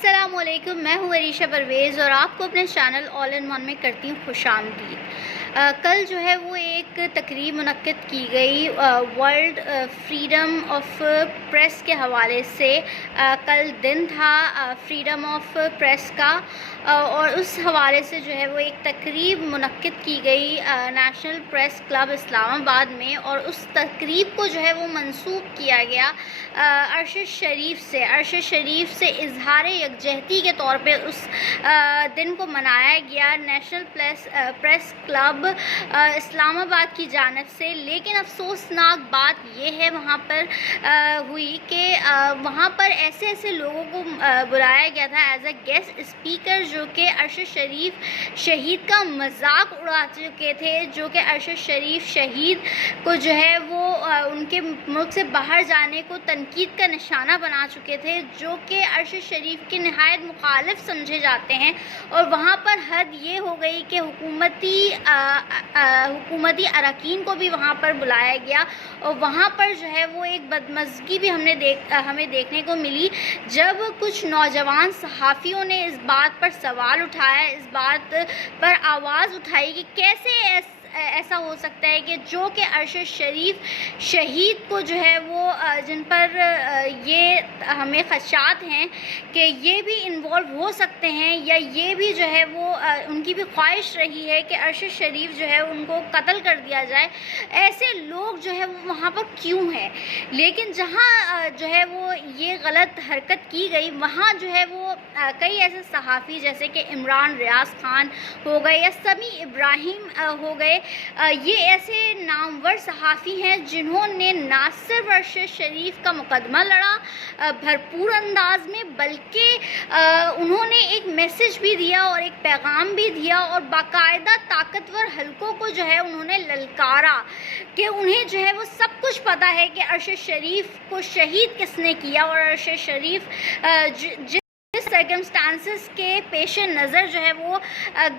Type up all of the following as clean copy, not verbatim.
السلام علیکم، میں ہوں عریشہ پرویز اور آپ کو اپنے چینل آل ان ون میں کرتی ہوں خوش آمدید۔ کل جو ہے وہ ایک تقریب منعقد کی گئی ورلڈ فریڈم آف پریس کے حوالے سے۔ کل دن تھا فریڈم آف پریس کا، اور اس حوالے سے جو ہے وہ ایک تقریب منعقد کی گئی نیشنل پریس کلب اسلام آباد میں، اور اس تقریب کو جو ہے وہ منسوب کیا گیا ارشد شریف سے اظہار یکجہتی کے طور پہ اس دن کو منایا گیا نیشنل پریس کلب اسلام آباد کی جانب سے۔ لیکن افسوسناک بات یہ ہے وہاں پر ہوئی کہ وہاں پر ایسے لوگوں کو بلایا گیا تھا ایز اے گیسٹ اسپیکر، جو کہ ارشد شریف شہید کا مذاق اڑا چکے تھے، جو کہ ارشد شریف شہید کو جو ہے وہ ان کے ملک سے باہر جانے کو تنقید کا نشانہ بنا چکے تھے، جو کہ ارشد شریف کے نہایت مخالف سمجھے جاتے ہیں۔ اور وہاں پر حد یہ ہو گئی کہ حکومتی اراکین کو بھی وہاں پر بلایا گیا، اور وہاں پر جو ہے وہ ایک بدمزگی بھی ہمیں دیکھنے کو ملی، جب کچھ نوجوان صحافیوں نے اس بات پر سوال اٹھایا، اس بات پر آواز اٹھائی کہ کیسے ایسا ہو سکتا ہے کہ جو کہ ارشد شریف شہید کو جو ہے وہ جن پر یہ ہمیں خدشات ہیں کہ یہ بھی انوالو ہو سکتے ہیں، یا یہ بھی جو ہے وہ ان کی بھی خواہش رہی ہے کہ ارشد شریف جو ہے ان کو قتل کر دیا جائے، ایسے لوگ جو ہے وہ وہاں پر کیوں ہیں؟ لیکن جہاں جو ہے وہ یہ غلط حرکت کی گئی، وہاں جو ہے وہ کئی ایسے صحافی جیسے کہ عمران ریاض خان ہو گئے یا سمیع ابراہیم ہو گئے، یہ ایسے نامور صحافی ہیں جنہوں نے نہ صرف ارشد شریف کا مقدمہ لڑا بھرپور انداز میں، بلکہ انہوں نے ایک میسج بھی دیا اور ایک پیغام بھی دیا، اور باقاعدہ طاقتور حلقوں کو جو ہے انہوں نے للکارا کہ انہیں جو ہے وہ سب کچھ پتہ ہے کہ ارشد شریف کو شہید کس نے کیا، اور ارشد شریف جس سرکمسٹانسز کے پیش نظر جو ہے وہ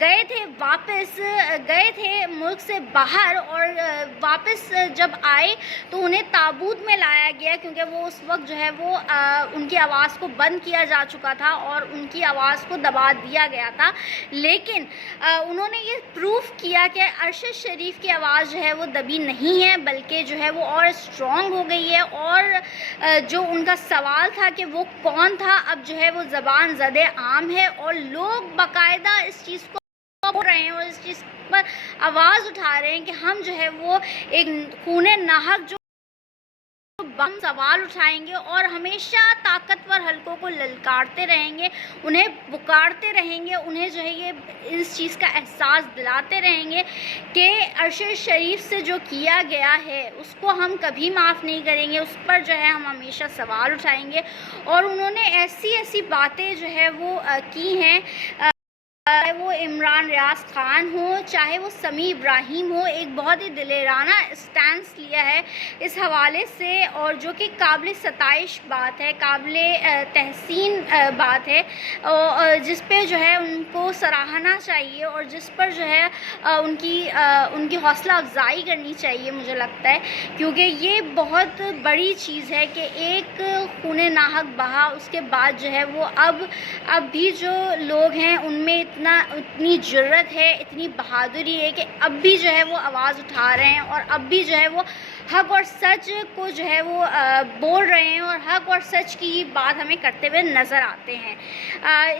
گئے تھے ملک سے باہر، اور واپس جب آئے تو انہیں تابوت میں لایا گیا، کیونکہ وہ اس وقت جو ہے وہ ان کی آواز کو بند کیا جا چکا تھا اور ان کی آواز کو دبا دیا گیا تھا۔ لیکن انہوں نے یہ پروف کیا کہ ارشد شریف کی آواز جو ہے وہ دبی نہیں ہے، بلکہ جو ہے وہ اور اسٹرانگ ہو گئی ہے، اور جو ان کا سوال تھا کہ وہ کون تھا، اب جو ہے وہ زبان زدِ عام ہے، اور لوگ باقاعدہ اس چیز کو بول رہے ہیں اور اس چیز پر آواز اٹھا رہے ہیں کہ ہم جو ہے وہ ایک خون ناحق جو ہم سوال اٹھائیں گے، اور ہمیشہ طاقتور حلقوں کو للکارتے رہیں گے، انہیں پکارتے رہیں گے، انہیں جو ہے یہ اس چیز کا احساس دلاتے رہیں گے کہ ارشد شریف سے جو کیا گیا ہے اس کو ہم کبھی معاف نہیں کریں گے، اس پر جو ہے ہم ہمیشہ سوال اٹھائیں گے۔ اور انہوں نے ایسی باتیں جو ہے وہ کی ہیں، چاہے وہ عمران ریاض خان ہو، چاہے وہ سمیع ابراہیم ہو، ایک بہت ہی دلیرانہ اسٹینس لیا ہے اس حوالے سے، اور جو کہ قابل ستائش بات ہے، قابل تحسین بات ہے، اور جس پہ جو ہے ان کو سراہنا چاہیے، اور جس پر جو ہے ان کی حوصلہ افزائی کرنی چاہیے، مجھے لگتا ہے، کیونکہ یہ بہت بڑی چیز ہے کہ ایک خون ناحق بہا، اس کے بعد جو ہے وہ اب بھی جو لوگ ہیں ان میں اتنی جرت ہے، اتنی بہادری ہے کہ اب بھی جو ہے وہ آواز اٹھا رہے ہیں، اور اب بھی جو ہے وہ حق اور سچ کو جو ہے وہ بول رہے ہیں، اور حق اور سچ کی بات ہمیں کرتے ہوئے نظر آتے ہیں۔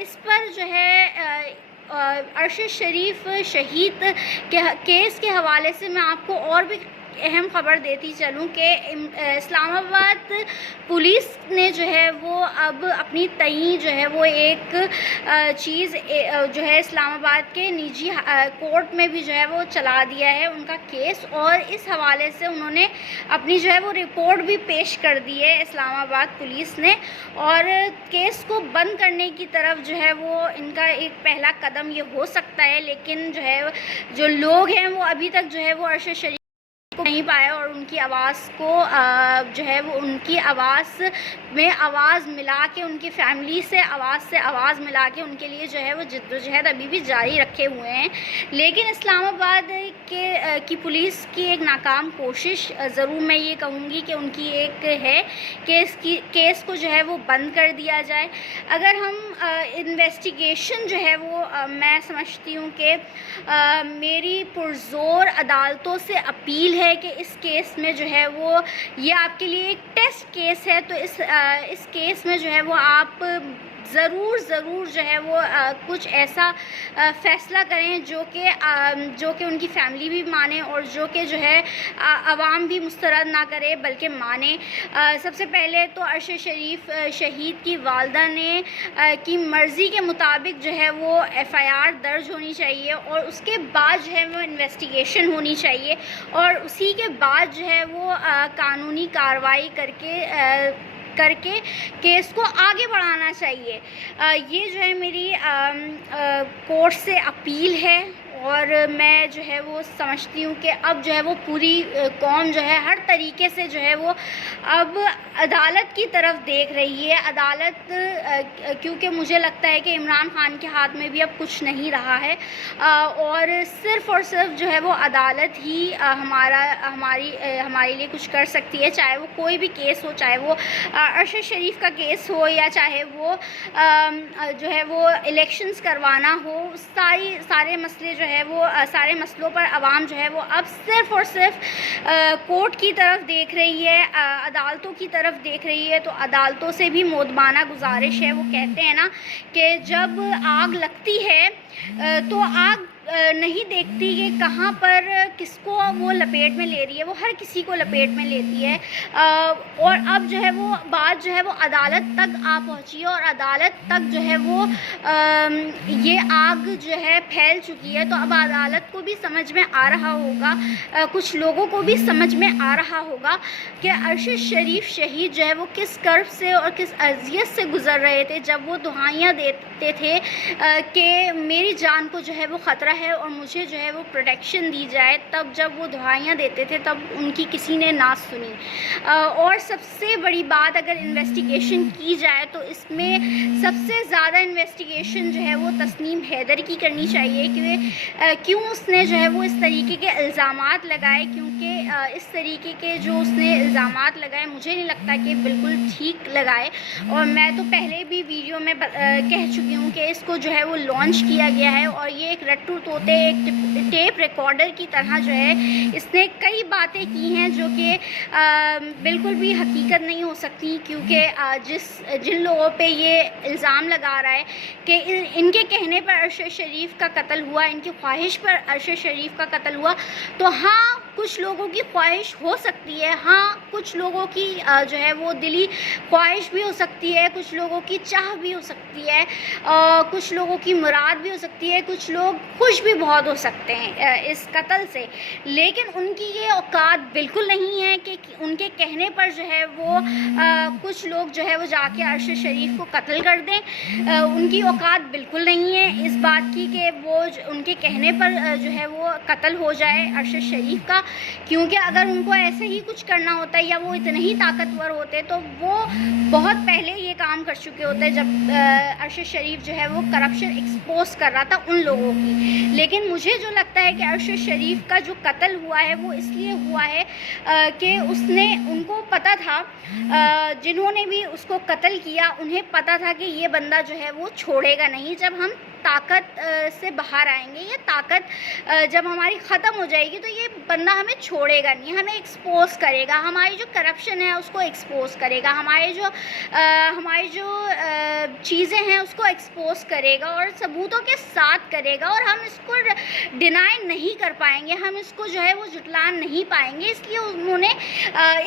اس پر جو ہے ارشد شریف شہید کے کیس کے حوالے سے میں آپ کو اور بھی اہم خبر دیتی چلوں کہ اسلام آباد پولیس نے جو ہے وہ اب اپنی تئیں جو ہے وہ ایک چیز جو ہے اسلام آباد کے نجی کورٹ میں بھی جو ہے وہ چلا دیا ہے ان کا کیس، اور اس حوالے سے انہوں نے اپنی جو ہے وہ رپورٹ بھی پیش کر دی ہے اسلام آباد پولیس نے، اور کیس کو بند کرنے کی طرف جو ہے وہ ان کا ایک پہلا قدم یہ ہو سکتا ہے۔ لیکن جو ہے جو لوگ ہیں وہ ابھی تک جو ہے وہ ارشد شریف نہیں پایا، اور ان کی آواز کو جو ہے وہ ان کی آواز میں آواز ملا کے، ان کی فیملی سے آواز ملا کے ان کے لیے جو ہے وہ جدوجہد ابھی بھی جاری رکھے ہوئے ہیں. لیکن اسلام آباد کی پولیس کی ایک ناکام کوشش ضرور میں یہ کہوں گی کہ ان کی ایک ہے کہ اس کیس کو جو ہے وہ بند کر دیا جائے. اگر ہم انویسٹیگیشن جو ہے وہ میں سمجھتی ہوں کہ میری پرزور عدالتوں سے اپیل ہے کہ اس کیس میں جو ہے وہ یہ آپ کے لیے ایک ٹیسٹ کیس ہے، تو اس کیس میں جو ہے وہ آپ ضرور جو ہے وہ کچھ ایسا فیصلہ کریں جو کہ ان کی فیملی بھی مانے اور جو کہ جو ہے عوام بھی مسترد نہ کرے بلکہ مانے. سب سے پہلے تو ارشد شریف شہید کی والدہ نے کی مرضی کے مطابق جو ہے وہ FIR درج ہونی چاہیے اور اس کے بعد جو ہے وہ انویسٹیگیشن ہونی چاہیے اور اسی کے بعد جو ہے وہ قانونی کارروائی کر کے کیس کو آگے بڑھانا چاہیے. یہ جو ہے میری کورٹ سے اپیل ہے اور میں جو ہے وہ سمجھتی ہوں کہ اب جو ہے وہ پوری قوم جو ہے ہر طریقے سے جو ہے وہ اب عدالت کی طرف دیکھ رہی ہے. عدالت کیونکہ مجھے لگتا ہے کہ عمران خان کے ہاتھ میں بھی اب کچھ نہیں رہا ہے اور صرف جو ہے وہ عدالت ہی ہمارے لیے کچھ کر سکتی ہے، چاہے وہ کوئی بھی کیس ہو، چاہے وہ ارشد شریف کا کیس ہو یا چاہے وہ جو ہے وہ الیکشنز کروانا ہو. سارے مسئلے جو ہے وہ سارے مسئلوں پر عوام جو ہے وہ اب صرف اور صرف کورٹ کی طرف دیکھ رہی ہے، عدالتوں کی طرف دیکھ رہی ہے. تو عدالتوں سے بھی مؤدبانہ گزارش ہے. وہ کہتے ہیں نا کہ جب آگ لگتی ہے تو آگ نہیں دیکھتی کہ کہاں پر کس کو وہ لپیٹ میں لے رہی ہے، وہ ہر کسی کو لپیٹ میں لیتی ہے. اور اب جو ہے وہ بات جو ہے وہ عدالت تک آ پہنچی ہے اور عدالت تک جو ہے وہ یہ آگ جو ہے پھیل چکی ہے. تو اب عدالت کو بھی سمجھ میں آ رہا ہوگا، کچھ لوگوں کو بھی سمجھ میں آ رہا ہوگا کہ ارشد شریف شہید جو ہے وہ کس کرب سے اور کس اذیت سے گزر رہے تھے جب وہ دعائیاں دیتے تھے کہ میری جان کو جو ہے وہ خطرہ ہے اور مجھے جو ہے وہ پروٹیکشن دی جائے. تب جب وہ دعائیاں دیتے تھے تب ان کی کسی نے نہ سنی. اور سب سے بڑی بات اگر انویسٹیگیشن کی جائے تو اس میں سب سے زیادہ انویسٹیگیشن جو ہے وہ تسنیم حیدر کی کرنی چاہیے کہ کیوں اس نے جو ہے وہ اس طریقے کے الزامات لگائے، کیونکہ اس طریقے کے جو اس نے الزامات لگائے مجھے نہیں لگتا کہ بالکل ٹھیک لگائے. اور میں تو پہلے بھی ویڈیو میں کہہ چکی ہوں کہ اس کو جو ہے وہ لانچ کیا گیا ہے اور یہ ایک رٹو طوطے ایک ٹیپ ریکارڈر کی طرح جو ہے اس نے کئی باتیں کی ہیں جو کہ بالکل بھی حقیقت نہیں ہو سکتی. کیونکہ جن لوگوں پہ یہ الزام لگا رہا ہے کہ ان کے کہنے پر ارشد شریف کا قتل ہوا، ان کی خواہش پر ارشد شریف کا قتل ہوا، تو ہاں کچھ لوگوں کی خواہش ہو سکتی ہے، ہاں کچھ لوگوں کی جو ہے وہ دلی خواہش بھی ہو سکتی ہے، کچھ لوگوں کی چاہ بھی ہو سکتی ہے، کچھ لوگوں کی مراد بھی ہو سکتی ہے، کچھ لوگ خوش بھی بہت ہو سکتے ہیں اس قتل سے. لیکن ان کی یہ اوقات بالکل نہیں ہے کہ ان کے کہنے پر جو ہے وہ کچھ لوگ جو ہے وہ جا کے ارشد شریف کو قتل کر دیں. ان کی اوقات بالکل نہیں ہے اس بات کی کہ وہ ان کے کہنے پر جو ہے وہ قتل ہو جائے ارشد شریف کا. کیونکہ اگر ان کو ایسے ہی کچھ کرنا ہوتا ہے یا وہ اتنے ہی طاقتور ہوتے تو وہ بہت پہلے یہ کام کر چکے ہوتے جب ارشد شریف جو ہے وہ کرپشن ایکسپوز کر رہا تھا ان لوگوں کی. لیکن مجھے جو لگتا ہے کہ ارشد شریف کا جو قتل ہوا ہے وہ اس لیے ہوا ہے کہ ان کو پتہ تھا، جنہوں نے بھی اس کو قتل کیا انہیں پتہ تھا کہ یہ بندہ جو ہے وہ چھوڑے گا نہیں. جب ہم طاقت سے باہر آئیں گے، یہ طاقت جب ہماری ختم ہو جائے گی تو یہ بندہ ہمیں چھوڑے گا نہیں، ہمیں ایکسپوز کرے گا، ہماری جو کرپشن ہے اس کو ایکسپوز کرے گا، ہماری جو چیزیں ہیں اس کو ایکسپوز کرے گا اور ثبوتوں کے ساتھ کرے گا. اور ہم اس کو ڈینائی نہیں کر پائیں گے، ہم اس کو جو ہے وہ جھٹلان نہیں پائیں گے. اس لیے انہوں نے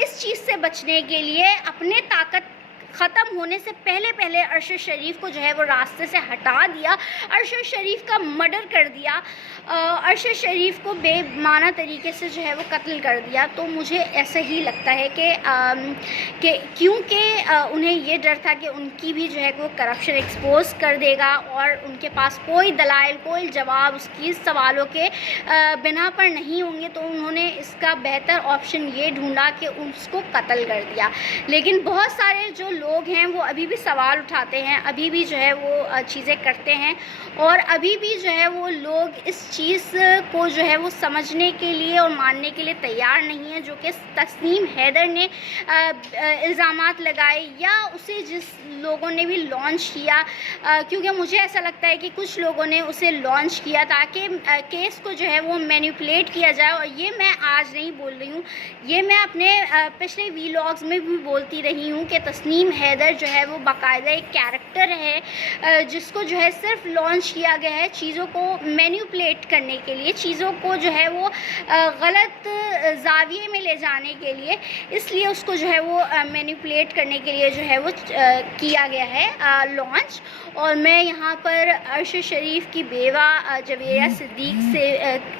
اس چیز سے بچنے کے لیے اپنے طاقت ختم ہونے سے پہلے ارشد شریف کو جو ہے وہ راستے سے ہٹا دیا، ارشد شریف کا مرڈر کر دیا، ارشد شریف کو بے معنی طریقے سے جو ہے وہ قتل کر دیا. تو مجھے ایسا ہی لگتا ہے کہ کیونکہ انہیں یہ ڈر تھا کہ ان کی بھی جو ہے وہ کرپشن ایکسپوز کر دے گا اور ان کے پاس کوئی دلائل، کوئی جواب اس کی سوالوں کے بنا پر نہیں ہوں گے، تو انہوں نے اس کا بہتر آپشن یہ ڈھونڈا کہ اس کو قتل کر دیا. لیکن بہت سارے جو لوگ ہیں وہ ابھی بھی سوال اٹھاتے ہیں، ابھی بھی جو ہے وہ چیزیں کرتے ہیں، اور ابھی بھی جو ہے وہ لوگ اس چیز کو جو ہے وہ سمجھنے کے لیے اور ماننے کے لیے تیار نہیں ہیں، جو کہ تسنیم حیدر نے الزامات لگائے یا اسے جس لوگوں نے بھی لانچ کیا، کیونکہ مجھے ایسا لگتا ہے کہ کچھ لوگوں نے اسے لانچ کیا تاکہ کیس کو جو ہے وہ مینیپولیٹ کیا جائے. اور یہ میں آج نہیں بول رہی ہوں، یہ میں اپنے پچھلے ویلاگز میں بھی بولتی رہی ہوں کہ تسنیم حیدر جو ہے وہ باقاعدہ ایک کیریکٹر ہے جس کو جو ہے صرف لانچ کیا گیا ہے چیزوں کو مینیپولیٹ کرنے کے لیے، چیزوں کو جو ہے وہ غلط زاویے میں لے جانے کے لیے، اس لیے اس کو جو ہے وہ مینیپولیٹ کرنے کے لیے جو ہے وہ کیا گیا ہے لانچ. اور میں یہاں پر عرش شریف کی بیوہ جویریہ صدیق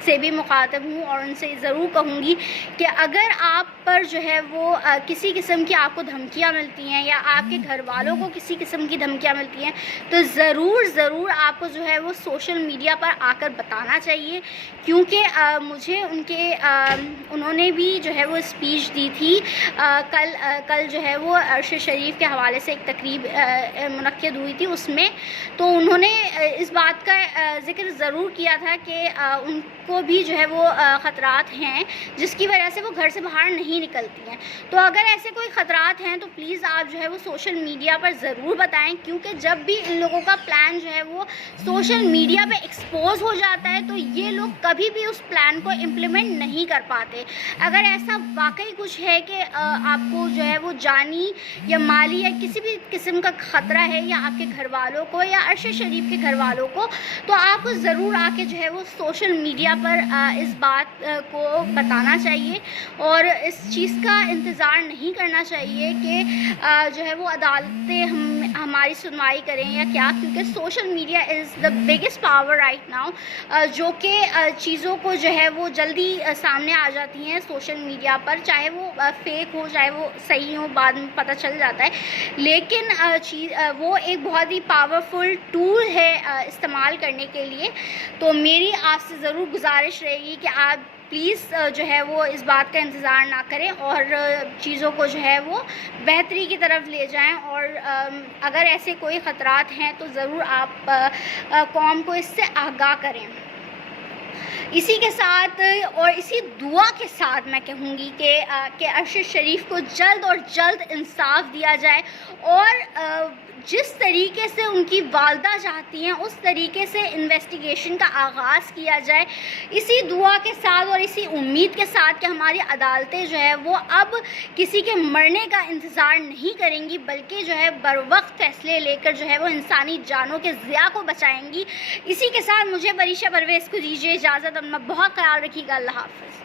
سے بھی مخاطب ہوں اور ان سے ضرور کہوں گی کہ اگر آپ پر جو ہے وہ کسی قسم کی آپ کو دھمکیاں ملتی ہیں یا آپ کے گھر والوں کو کسی قسم کی دھمکیاں ملتی ہیں تو ضرور آپ کو جو ہے وہ سوشل میڈیا پر آ کر بتانا چاہیے، کیونکہ مجھے انہوں نے بھی جو ہے وہ اسپیچ دی تھی کل جو ہے وہ عرش شریف کے حوالے سے ایک تقریب منعقد ہوئی تھی، اس میں تو انہوں نے اس بات کا ذکر ضرور کیا تھا کہ ان کو بھی جو ہے وہ خطرات ہیں جس کی وجہ سے وہ گھر سے باہر نہیں نکلتی ہیں. تو اگر ایسے کوئی خطرات ہیں تو پلیز آپ جو ہے وہ سوشل میڈیا پر ضرور بتائیں، کیونکہ جب بھی ان لوگوں کا پلان جو ہے وہ سوشل میڈیا پہ ایکسپوز ہو جاتا ہے تو یہ لوگ کبھی بھی اس پلان کو امپلیمنٹ نہیں کر پاتے. اگر ایسا واقعی کچھ ہے کہ آپ کو جو ہے وہ جانی یا مالی یا کسی بھی قسم کا خطرہ ہے یا آپ کے گھر والوں کو یا عرش شریف کے گھر والوں کو، تو آپ کو ضرور آ کے جو ہے وہ سوشل میڈیا پر اس بات کو بتانا چاہیے اور اس چیز کا انتظار نہیں کرنا چاہیے کہ جو ہے وہ عدالتیں ہماری سنوائی کریں یا کیا، کیونکہ social media is the biggest power right now, جو کہ چیزوں کو جو ہے وہ جلدی سامنے آ جاتی ہیں سوشل میڈیا پر، چاہے وہ فیک ہو چاہے وہ صحیح ہو، بعد میں پتہ چل جاتا ہے، لیکن وہ ایک بہت ہی پاورفل ٹول ہے استعمال کرنے کے لیے. تو میری آپ سے ضرور گزارش رہے گی کہ آپ پلیز جو ہے وہ اس بات کا انتظار نہ کریں اور چیزوں کو جو ہے وہ بہتری کی طرف لے جائیں، اور اگر ایسے کوئی خطرات ہیں تو ضرور آپ قوم کو اس سے آگاہ کریں. اسی کے ساتھ اور اسی دعا کے ساتھ میں کہوں گی کہ عرش شریف کو جلد اور جلد انصاف دیا جائے اور جس طریقے سے ان کی والدہ چاہتی ہیں اس طریقے سے انویسٹیگیشن کا آغاز کیا جائے. اسی دعا کے ساتھ اور اسی امید کے ساتھ کہ ہماری عدالتیں جو ہے وہ اب کسی کے مرنے کا انتظار نہیں کریں گی بلکہ جو ہے بروقت فیصلے لے کر جو ہے وہ انسانی جانوں کے ضیاع کو بچائیں گی. اسی کے ساتھ مجھے بریشہ پرویز کو دیجیے اجازت. اپنا بہت خیال رکھیے گا. اللہ حافظ.